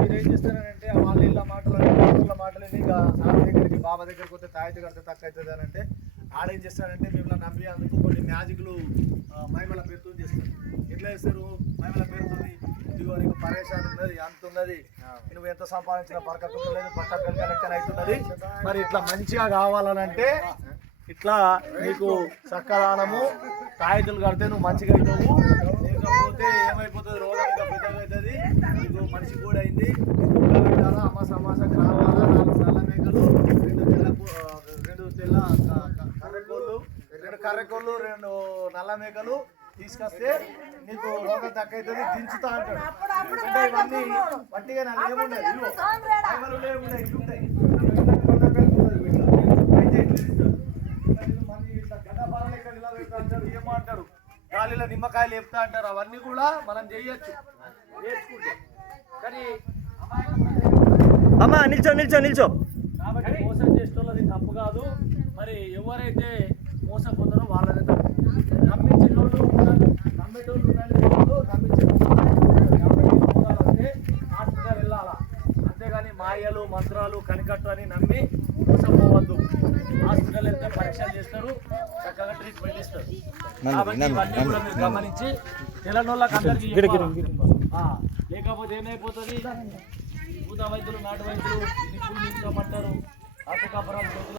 మీరేం చేస్తారంటే వాళ్ళ ఇళ్ళ మాటలు ఇక సార్ దగ్గరికి బాబా దగ్గరికి వస్తే తాయితీ కడితే తక్కువ అవుతుంది అని అంటే ఆడేం చేస్తారంటే మిమ్మల్ని నమ్మి అందుకు కొన్ని మ్యాజిక్లు మైమల పేరుతో చేస్తారు. ఎట్లా చేస్తారు? మైమల పేరుతో ఇదిగో నీకు పరేషాన్ ఉన్నది, అంత ఉన్నది, నువ్వు ఎంత సంపాదించిన బరకత్వం లేదు, పట్ట పెళ్ళ లెక్కన అవుతున్నది, మరి ఇట్లా మంచిగా కావాలనంటే ఇట్లా నీకు చక్కదానము తాయితులు కడితే నువ్వు మంచిగా అవుతావు, లేకపోతే ఏమైపోతుంది, రోగం ఇంకా పెద్దగా అవుతుంది, నీకు మనిషి కూడా అయింది, పెట్టాలా, అమాస అమాసకి రావాలా, 4 నల్ల మేకలు, 2 తెల్ల కర్రెకోళ్ళు, 2 కర్రెకోళ్ళు, 2 నల్ల మేకలు తీసుకొస్తే నీకు రోగం తక్కువవుతుంది, దించుతా అంటాడు. అంటే ఇవన్నీ వట్టిగా నాకు ఏముండదు, ఏముండదు, ఇట్లుంటాయి ఏమంటారు, గాలిలో నిమ్మకాయలు చెప్తా అంటారు. అవన్నీ కూడా మనం చేయొచ్చు నేర్చుకుంటే. కానీ అమ్మా నిల్చో కాబట్టి మోసం చేసేటోళ్ళది తప్పు కాదు. మరి ఎవరైతే మోసపోతారో వాళ్ళదే తప్పు. నమ్మించేటోళ్ళు నమ్మేటోళ్ళు వస్తే హాస్పిటల్ వెళ్ళాలా, అంతేగాని మాయలు మంత్రాలు కనికట్టు అని నమ్మి మోసపోవద్దు. హాస్పిటల్ వెళ్తే పరీక్షలు చేస్తారు, చక్కగా ట్రీట్మెంట్ ఇస్తారు. కాబట్టి ఇవన్నీ కూడా మీరు గమనించి తెలంగాణకి అందరికీ లేకపోతే ఏమైపోతుంది, భూత వైద్యులు నాటు వైద్యులు నిప్పులు నించోమంటారు, అర్థకాపరాలు